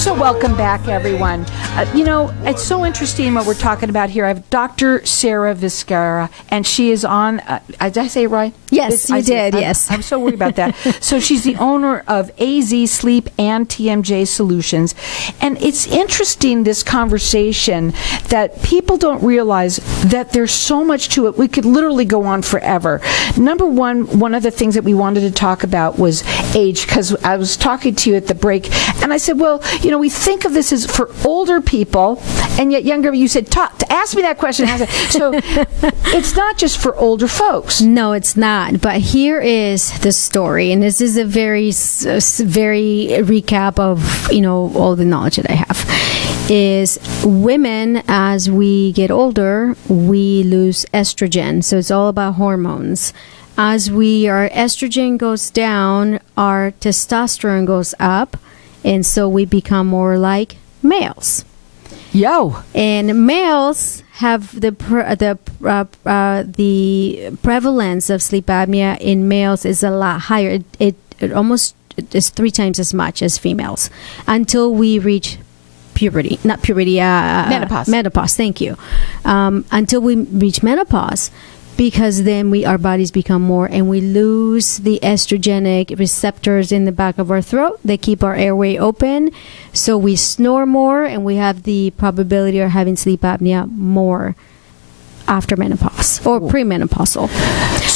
So welcome back, everyone. It's so interesting what we're talking about here. I have Dr. Sarah Vizcarra, and she is on, did I say it right? Yes, you did, yes. I'm so worried about that. So she's the owner of AZ Sleep and TMJ Solutions. And it's interesting, this conversation, that people don't realize that there's so much to it. We could literally go on forever. Number one of the things that we wanted to talk about was age, because I was talking to you at the break, and I said, well, we think of this as for older people, and yet younger. You said, ask me that question. So it's not just for older folks. No, it's not. But here is the story, and this is a very recap of all the knowledge that I have. Is women, as we get older, we lose estrogen. So it's all about hormones. As our estrogen goes down, our testosterone goes up. And so we become more like males. And males have the prevalence of sleep apnea in males is a lot higher. It almost is 3 times as much as females until we reach menopause. Thank you. Until we reach menopause. Because then our bodies become more, and we lose the estrogenic receptors in the back of our throat. They keep our airway open, so we snore more, and we have the probability of having sleep apnea more after menopause or premenopausal.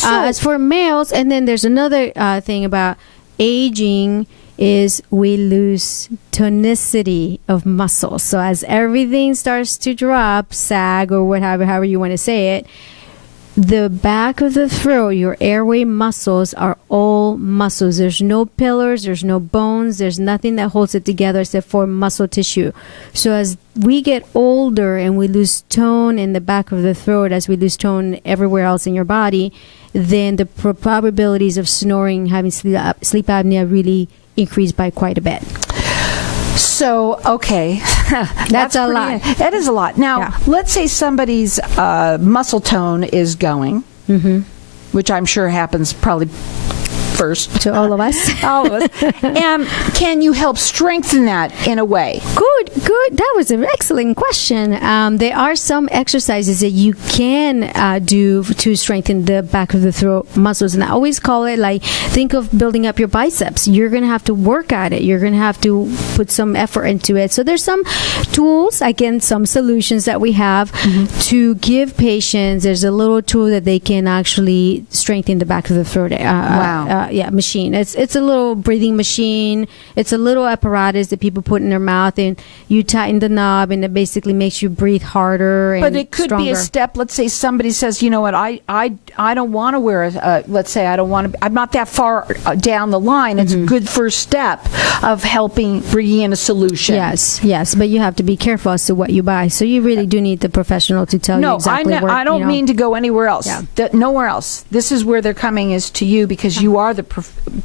As for males, and then there's another thing about aging is we lose tonicity of muscles. So as everything starts to drop, sag, or whatever, however you want to say it, the back of the throat, your airway muscles are all muscles. There's no pillars, there's no bones, there's nothing that holds it together except for muscle tissue. So as we get older and we lose tone in the back of the throat, as we lose tone everywhere else in your body, then the probabilities of snoring, having sleep apnea really increase by quite a bit. So, okay. That's a lot. That is a lot. Now, let's say somebody's muscle tone is going, which I'm sure happens probably first. To all of us. All of us. And can you help strengthen that in a way? Good. That was an excellent question. There are some exercises that you can do to strengthen the back of the throat muscles. And I always call it think of building up your biceps. You're going to have to work at it. You're going to have to put some effort into it. So there's some tools, again, some solutions that we have to give patients. There's a little tool that they can actually strengthen the back of the throat. Machine. It's a little breathing machine. It's a little apparatus that people put in their mouth, and you tighten the knob, and it basically makes you breathe harder and But it could stronger. be a step. Let's say somebody says, you know what, I don't want to wear let's say I don't want to, I'm not that far down the line. It's a good first step of bringing in a solution. Yes, but you have to be careful as to what you buy. So you really do need the professional to tell you exactly where. I don't mean to go anywhere else. Nowhere else. This is where they're coming, is to you, because you are the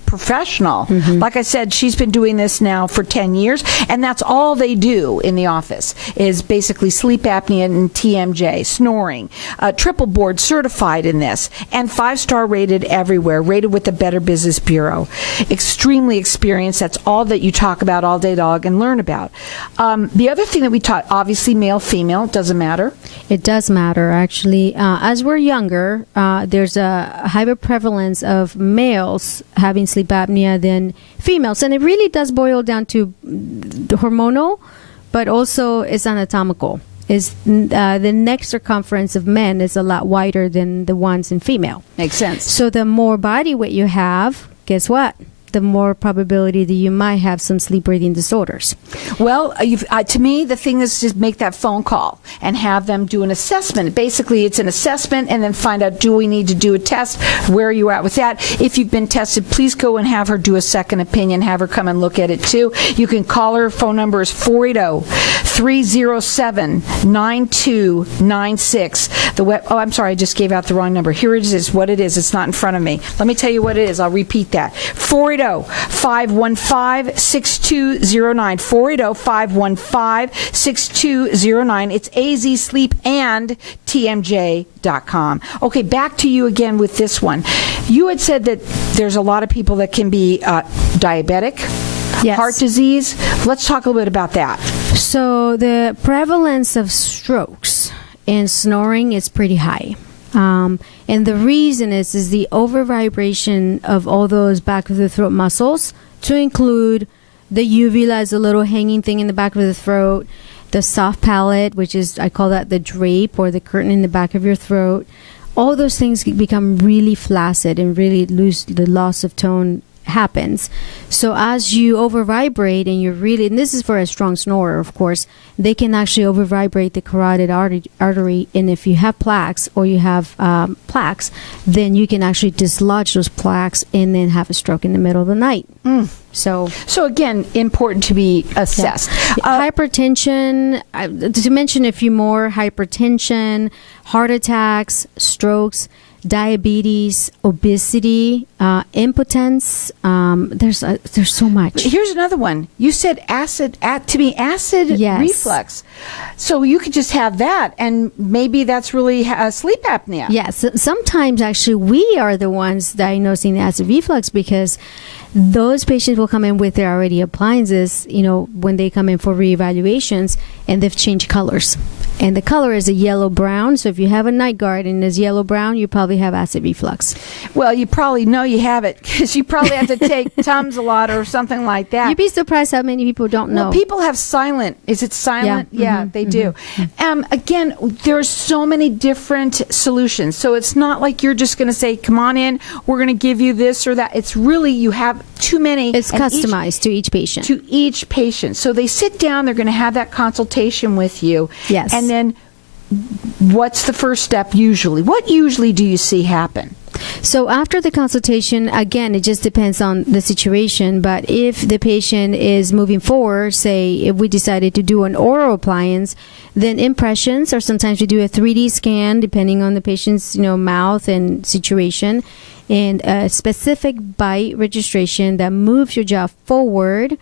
professional. Like I said, she's been doing this now for 10 years, and that's all they do in the office is basically sleep apnea and TMJ, snoring, triple board certified in this, and 5-star rated everywhere, rated with the Better Business Bureau. Extremely experienced. That's all that you talk about all day long and learn about. The other thing that we taught, obviously male, female, it doesn't matter. It does matter, actually. As we're younger, there's a higher prevalence of males having sleep apnea than females, and it really does boil down to the hormonal, but also it's anatomical. The neck circumference of men is a lot wider than the ones in female. Makes sense. So the more body weight you have, guess what? The more probability that you might have some sleep breathing disorders. Well, to me, the thing is to make that phone call and have them do an assessment. Basically, it's an assessment, and then find out, do we need to do a test? Where are you at with that? If you've been tested, please go and have her do a second opinion. Have her come and look at it, too. You can call her. Phone number is 480-307-9296. I'm sorry, I just gave out the wrong number. Here it is, what it is. It's not in front of me. Let me tell you what it is. I'll repeat that. 480-515-6209. 480-515-6209. It's AZ Sleep and TMJ.com. Okay, back to you again with this one. You had said that there's a lot of people that can be diabetic, Yes. Heart disease. Let's talk a little bit about that. So the prevalence of strokes and snoring is pretty high. And the reason is the over vibration of all those back of the throat muscles, to include the uvula as a little hanging thing in the back of the throat, the soft palate, which is, I call that the drape or the curtain in the back of your throat. All those things become really flaccid and really lose, the loss of tone happens. So as you over vibrate and you're really, and this is for a strong snorer, of course, they can actually over vibrate the carotid artery. And if you have plaques or you have plaques, then you can actually dislodge those plaques and then have a stroke in the middle of the night. So again, important to be assessed. Hypertension, to mention a few more: hypertension, heart attacks, strokes, diabetes, obesity, impotence. There's so much. Here's another one. You said acid Yes. reflux. So you could just have that, and maybe that's really sleep apnea. Yes. Sometimes actually we are the ones diagnosing the acid reflux, because those patients will come in with their already appliances, when they come in for reevaluations, and they've changed colors. And the color is a yellow-brown. So if you have a night guard and it's yellow-brown, you probably have acid reflux. Well, you probably know you have it, because you probably have to take Tums a lot or something like that. You'd be surprised how many people don't know. Well, people have silent. Is it silent? Yeah, they do. Again, there's so many different solutions. So it's not like you're just going to say, come on in, we're going to give you this or that. It's really, you have too many. It's customized to each patient. To each patient. So they sit down, they're going to have that consultation with you. Yes. And then what's the first step usually? What usually do you see happen? So after the consultation, again, it just depends on the situation. But if the patient is moving forward, say if we decided to do an oral appliance, then impressions, or sometimes we do a 3D scan depending on the patient's mouth and situation, and a specific bite registration that moves your jaw forward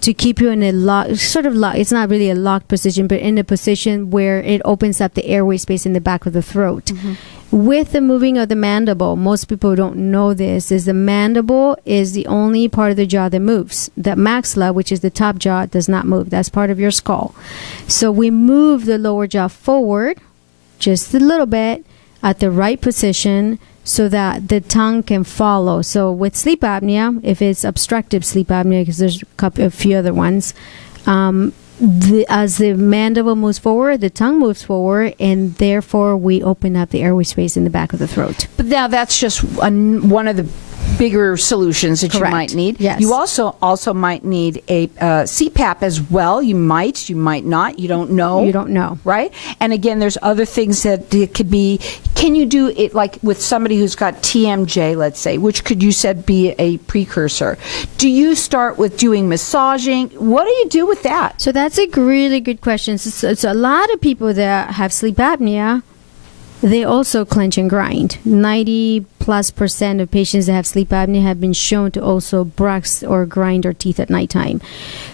to keep you in a it's not really a locked position, but in a position where it opens up the airway space in the back of the throat. With the moving of the mandible, most people don't know this, is the mandible is the only part of the jaw that moves. The maxilla, which is the top jaw, does not move. That's part of your skull. So we move the lower jaw forward just a little bit at the right position, so that the tongue can follow. So with sleep apnea, if it's obstructive sleep apnea, because there's a few other ones, as the mandible moves forward, the tongue moves forward, and therefore we open up the airway space in the back of the throat. But now that's just one of the bigger solutions that Correct. You might need. Yes. You also might need a CPAP as well. You might not. You don't know. You don't know. Right? And again, there's other things that it could be. Can you do it like with somebody who's got TMJ, let's say, which could you said be a precursor? Do you start with doing massaging? What do you do with that? So that's a really good question. So it's a lot of people that have sleep apnea, they also clench and grind. 90+% of patients that have sleep apnea have been shown to also brush or grind their teeth at nighttime.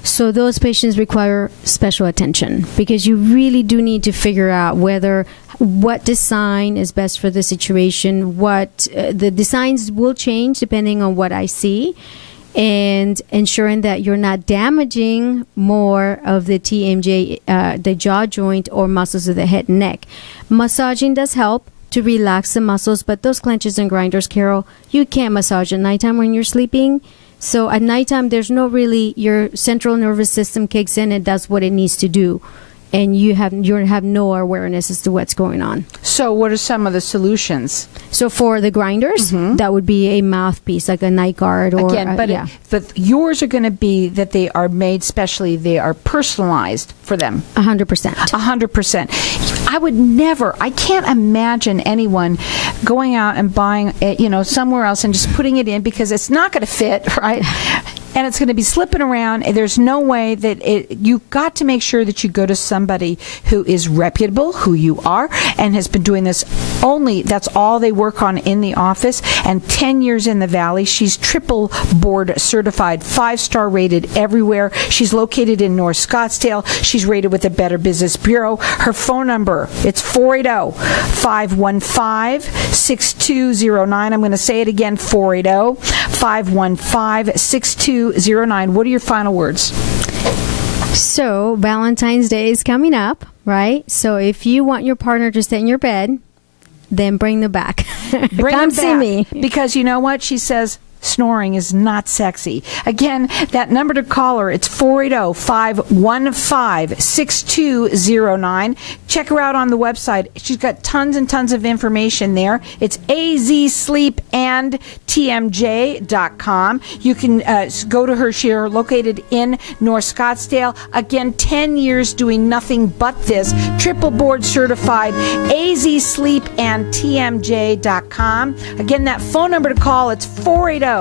So those patients require special attention, because you really do need to figure out what design is best for the situation. The designs will change depending on what I see, and ensuring that you're not damaging more of the TMJ, the jaw joint or muscles of the head and neck. Massaging does help to relax the muscles, but those clenches and grinders, Carol, you can't massage at nighttime when you're sleeping. So at nighttime, there's no really, your central nervous system kicks in and does what it needs to do, and you have no awareness as to what's going on. So what are some of the solutions? So for the grinders, that would be a mouthpiece, like a night guard. Or again, but yours are going to be that they are made specially, they are personalized for them. 100%. 100%. I can't imagine anyone going out and buying, somewhere else and just putting it in, because it's not going to fit, right? And it's going to be slipping around. There's no way that you've got to make sure that you go to somebody who is reputable, who you are, and has been doing this that's all they work on in the office, and 10 years in the Valley. She's triple board certified, 5-star rated everywhere. She's located in North Scottsdale. She's rated with the Better Business Bureau. Her phone number, it's 480-515-6209. I'm going to say it again, 480-515-6209. 6209. What are your final words? So Valentine's Day is coming up, right? So if you want your partner to stay in your bed, then bring them back. Come see me. Because you know what? She says snoring is not sexy. Again, that number to call her, it's 480-515-6209. Check her out on the website. She's got tons and tons of information there. It's azsleepandtmj.com. You can go to her. She's located in North Scottsdale. Again, 10 years doing nothing but this. Triple board certified. azsleepandtmj.com. Again, that phone number to call, it's 480-515-6209.